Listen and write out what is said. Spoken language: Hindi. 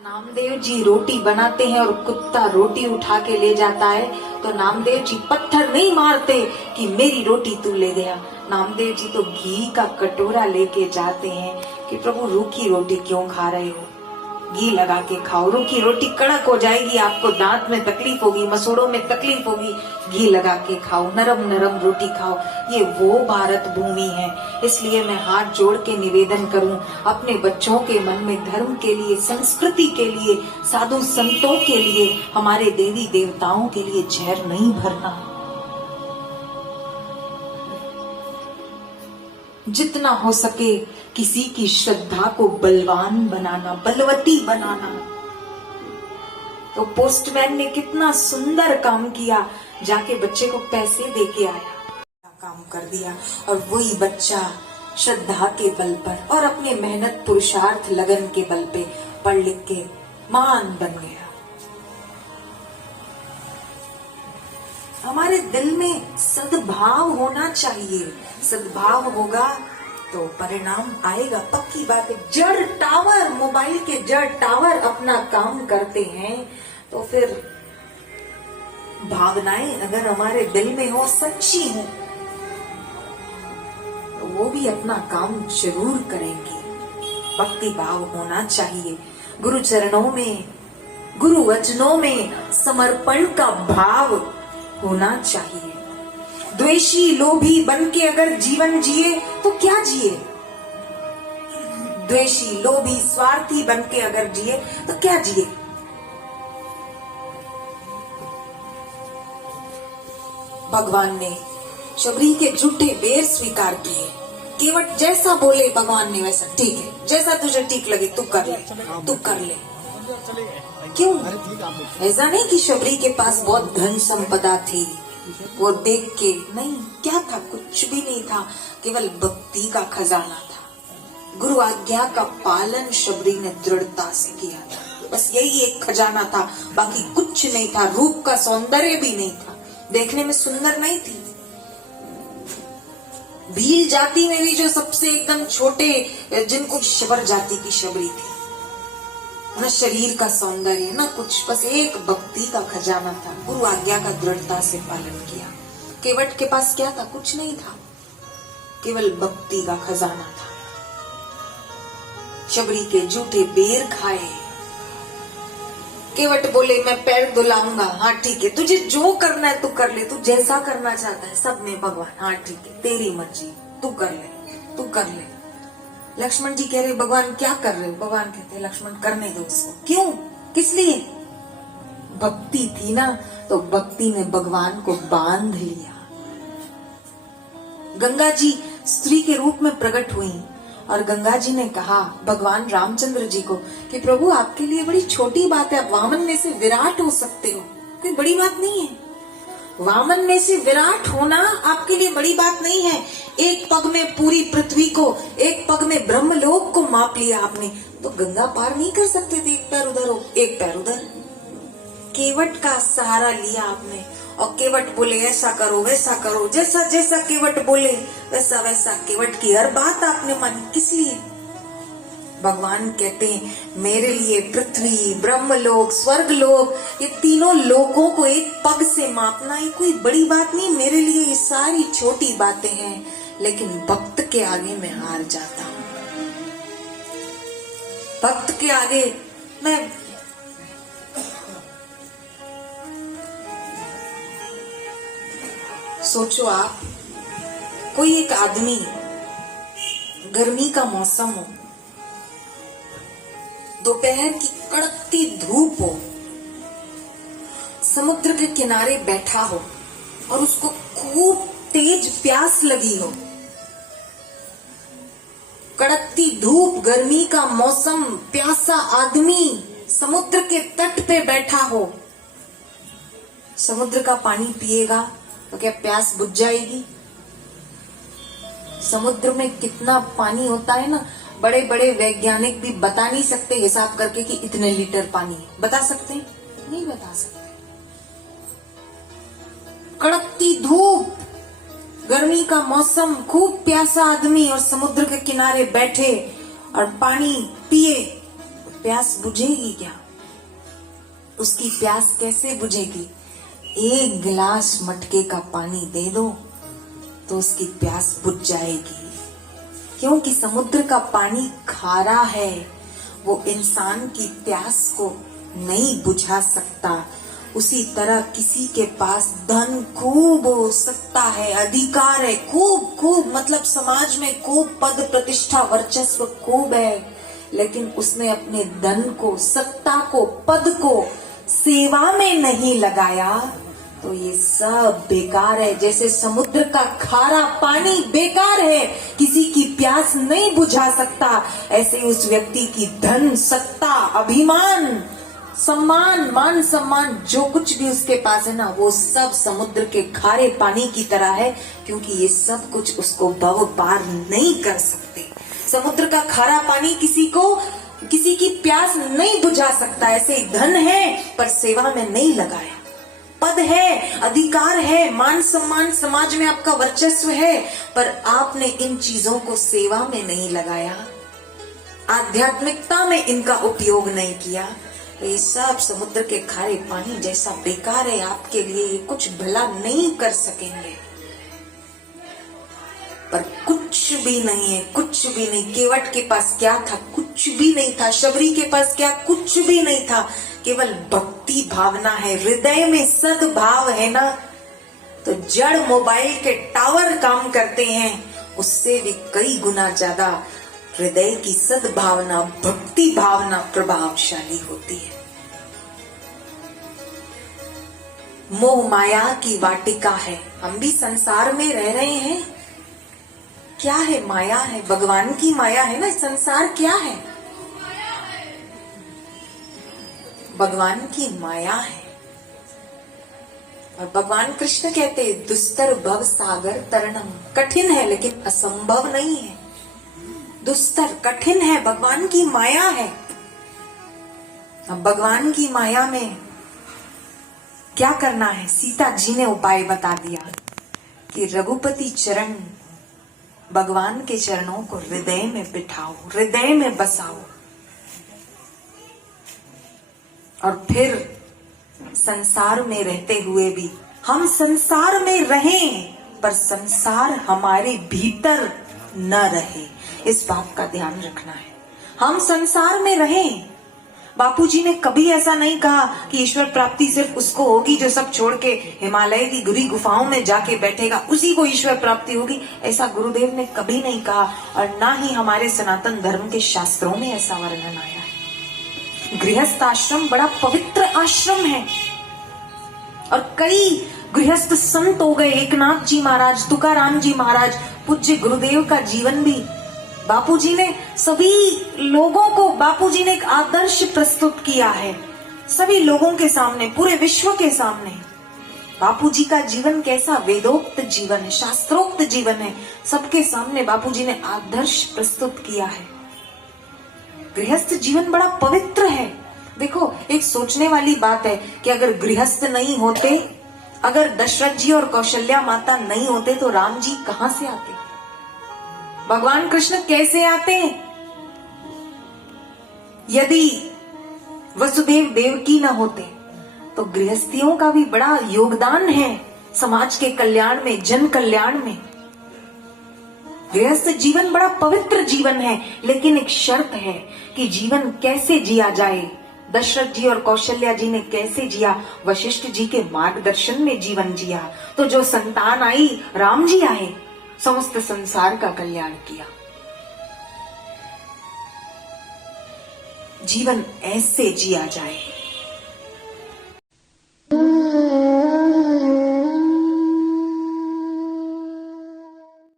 नामदेव जी रोटी बनाते हैं और कुत्ता रोटी उठा के ले जाता है तो नामदेव जी पत्थर नहीं मारते कि मेरी रोटी तू ले गया। नामदेव जी तो घी का कटोरा लेके जाते हैं कि प्रभु रूखी रोटी क्यों खा रहे हो, घी लगा के खाओ, रूखी रोटी कड़क हो जाएगी, आपको दांत में तकलीफ होगी, मसूड़ों में तकलीफ होगी, घी लगा के खाओ, नरम नरम रोटी खाओ। ये वो भारत भूमि है। इसलिए मैं हाथ जोड़ के निवेदन करूं अपने बच्चों के मन में धर्म के लिए, संस्कृति के लिए, साधु संतों के लिए, हमारे देवी देवताओं के लिए जहर नहीं भरना। जितना हो सके किसी की श्रद्धा को बलवान बनाना, बलवती बनाना। तो पोस्टमैन ने कितना सुंदर काम किया, जाके बच्चे को पैसे दे के आया, काम कर दिया, और वही बच्चा श्रद्धा के बल पर और अपने मेहनत पुरुषार्थ लगन के बल पे पढ़ लिख के महान बन गया। हमारे दिल में सद्भाव होना चाहिए, सद्भाव होगा तो परिणाम आएगा, पक्की बात है। जड़ टावर, मोबाइल के जड़ टावर अपना काम करते हैं तो फिर भावनाएं अगर हमारे दिल में हो, सच्ची हो, तो वो भी अपना काम जरूर करेंगे। भक्ति भाव होना चाहिए, गुरु चरणों में, गुरु वचनों में समर्पण का भाव होना चाहिए। द्वेषी लोभी बन के अगर जीवन जिए तो क्या जिए, द्वेषी लोभी स्वार्थी बन के अगर जिए तो क्या जिए। भगवान ने शबरी के झूठे बेर स्वीकार किए, केवट जैसा बोले भगवान ने वैसा, ठीक है, जैसा तुझे ठीक लगे तू कर ले, तू कर ले। क्यों? ऐसा नहीं कि शबरी के पास बहुत धन संपदा थी, वो देख के नहीं, क्या था, कुछ भी नहीं था, केवल भक्ति का खजाना था। गुरु आज्ञा का पालन शबरी ने दृढ़ता से किया था, बस यही एक खजाना था, बाकी कुछ नहीं था। रूप का सौंदर्य भी नहीं था, देखने में सुंदर नहीं थी। भील जाति में भी जो सबसे एकदम छोटे, जिनको शबर जाति की शबरी थी, न शरीर का सौंदर्य न कुछ, बस एक भक्ति का खजाना था। गुरु आज्ञा का दृढ़ता से पालन किया। केवट के पास क्या था? कुछ नहीं था, केवल भक्ति का खजाना था। शबरी के झूठे बेर खाए। केवट बोले मैं पैर धुलाऊंगा, हाँ ठीक है, तुझे जो करना है तू कर ले, तू जैसा करना चाहता है, सब में भगवान, हाँ ठीक है, तेरी मर्जी, तू कर ले, तू कर ले। लक्ष्मण जी कह रहे भगवान क्या कर रहे हो? भगवान कहते लक्ष्मण करने दो इसको। क्यों? किस लिए? भक्ति थी ना, तो भक्ति ने भगवान को बांध लिया। गंगा जी स्त्री के रूप में प्रकट हुई और गंगा जी ने कहा भगवान रामचंद्र जी को कि प्रभु आपके लिए बड़ी छोटी बात है, आप वामन में से विराट हो सकते हो, कोई बड़ी बात नहीं है। वामन में से विराट होना आपके लिए बड़ी बात नहीं है। एक पग में पूरी पृथ्वी को, एक पग में ब्रह्मलोक को माप लिया आपने, तो गंगा पार नहीं कर सकते थे, एक पैर उधर हो एक पैर उधर। केवट का सहारा लिया आपने और केवट बोले ऐसा करो वैसा करो, जैसा जैसा केवट बोले वैसा वैसा केवट की हर बात आपने मानी। किस लिए? भगवान कहते हैं मेरे लिए पृथ्वी, ब्रह्मलोक, स्वर्गलोक, ये तीनों लोकों को एक पग से मापना ये कोई बड़ी बात नहीं, मेरे लिए ये सारी छोटी बातें हैं, लेकिन भक्त के आगे मैं हार जाता हूं। भक्त के आगे मैं सोचो आप, कोई एक आदमी, गर्मी का मौसम हो, दोपहर की कड़कती धूप हो, समुद्र के किनारे बैठा हो और उसको खूब तेज प्यास लगी हो, कड़कती धूप, गर्मी का मौसम, प्यासा आदमी समुद्र के तट पे बैठा हो, समुद्र का पानी पिएगा तो क्या प्यास बुझ जाएगी? समुद्र में कितना पानी होता है ना, बड़े बड़े वैज्ञानिक भी बता नहीं सकते हिसाब करके कि इतने लीटर पानी है। बता सकते हैं? नहीं बता सकते। कड़कती धूप, गर्मी का मौसम, खूब प्यासा आदमी और समुद्र के किनारे बैठे और पानी पिए प्यास बुझेगी क्या? उसकी प्यास कैसे बुझेगी? एक गिलास मटके का पानी दे दो तो उसकी प्यास बुझ जाएगी, क्योंकि समुद्र का पानी खारा है, वो इंसान की प्यास को नहीं बुझा सकता। उसी तरह किसी के पास धन खूब हो सकता है, अधिकार है खूब खूब, मतलब समाज में खूब पद प्रतिष्ठा वर्चस्व खूब है, लेकिन उसने अपने धन को, सत्ता को, पद को सेवा में नहीं लगाया तो ये सब बेकार है। जैसे समुद्र का खारा पानी बेकार है, किसी की प्यास नहीं बुझा सकता, ऐसे उस व्यक्ति की धन, सत्ता, अभिमान, सम्मान, मान सम्मान, जो कुछ भी उसके पास है ना, वो सब समुद्र के खारे पानी की तरह है, क्योंकि ये सब कुछ उसको भव पार नहीं कर सकते। समुद्र का खारा पानी किसी की प्यास नहीं बुझा सकता। ऐसे धन है पर सेवा में नहीं लगाया, पद है, अधिकार है, मान सम्मान, समाज में आपका वर्चस्व है, पर आपने इन चीजों को सेवा में नहीं लगाया, आध्यात्मिकता में इनका उपयोग नहीं किया, ये सब समुद्र के खारे पानी जैसा बेकार है। आपके लिए ये कुछ भला नहीं कर सकेंगे। पर कुछ भी नहीं है, कुछ भी नहीं। केवट के पास क्या था? कुछ भी नहीं था। शबरी के पास क्या? कुछ भी नहीं था। केवल भक्ति भावना है, हृदय में सद्भाव है ना, तो जड़ मोबाइल के टावर काम करते हैं, उससे भी कई गुना ज्यादा हृदय की सद्भावना, भक्ति भावना प्रभावशाली होती है। मोह माया की वाटिका है। हम भी संसार में रह रहे हैं। क्या है? माया है, भगवान की माया है ना। संसार क्या है? भगवान की माया है। और भगवान कृष्ण कहते हैं, दुस्तर भव सागर तरणम। कठिन है लेकिन असंभव नहीं है। दुस्तर कठिन है, भगवान की माया है। अब भगवान की माया में क्या करना है? सीता जी ने उपाय बता दिया कि रघुपति चरण, भगवान के चरणों को हृदय में बिठाओ, हृदय में बसाओ, और फिर संसार में रहते हुए भी हम संसार में रहें, पर संसार हमारे भीतर न रहे। इस बात का ध्यान रखना है। हम संसार में रहें। बापूजी ने कभी ऐसा नहीं कहा कि ईश्वर प्राप्ति सिर्फ उसको होगी जो सब छोड़ के हिमालय की गुरी गुफाओं में जाके बैठेगा, उसी को ईश्वर प्राप्ति होगी। ऐसा गुरुदेव ने कभी नहीं कहा, और ना ही हमारे सनातन धर्म के शास्त्रों में ऐसा वर्णन आया है। गृहस्थ आश्रम बड़ा पवित्र आश्रम है, और कई गृहस्थ संत हो गए। एकनाथ जी महाराज, तुकाराम जी महाराज, पूज्य गुरुदेव का जीवन भी बापूजी ने सभी लोगों को, बापूजी ने एक आदर्श प्रस्तुत किया है सभी लोगों के सामने, पूरे विश्व के सामने। बापूजी का जीवन कैसा? वेदोक्त जीवन है, शास्त्रोक्त जीवन है। सबके सामने बापूजी ने आदर्श प्रस्तुत किया है। गृहस्थ जीवन बड़ा पवित्र है। देखो, एक सोचने वाली बात है कि अगर गृहस्थ नहीं होते, अगर दशरथ जी और कौशल्या माता नहीं होते, तो राम जी कहां से आते? भगवान कृष्ण कैसे आते? यदि वसुदेव देवकी न होते, तो गृहस्थियों का भी बड़ा योगदान है समाज के कल्याण में, जन कल्याण में। गृहस्थ जीवन बड़ा पवित्र जीवन है, लेकिन एक शर्त है कि जीवन कैसे जिया जाए। दशरथ जी और कौशल्या जी ने कैसे जिया? वशिष्ठ जी के मार्गदर्शन में जीवन जिया, तो जो संतान आई, राम जी आए, समस्त संसार का कल्याण किया। जीवन ऐसे जिया जाए।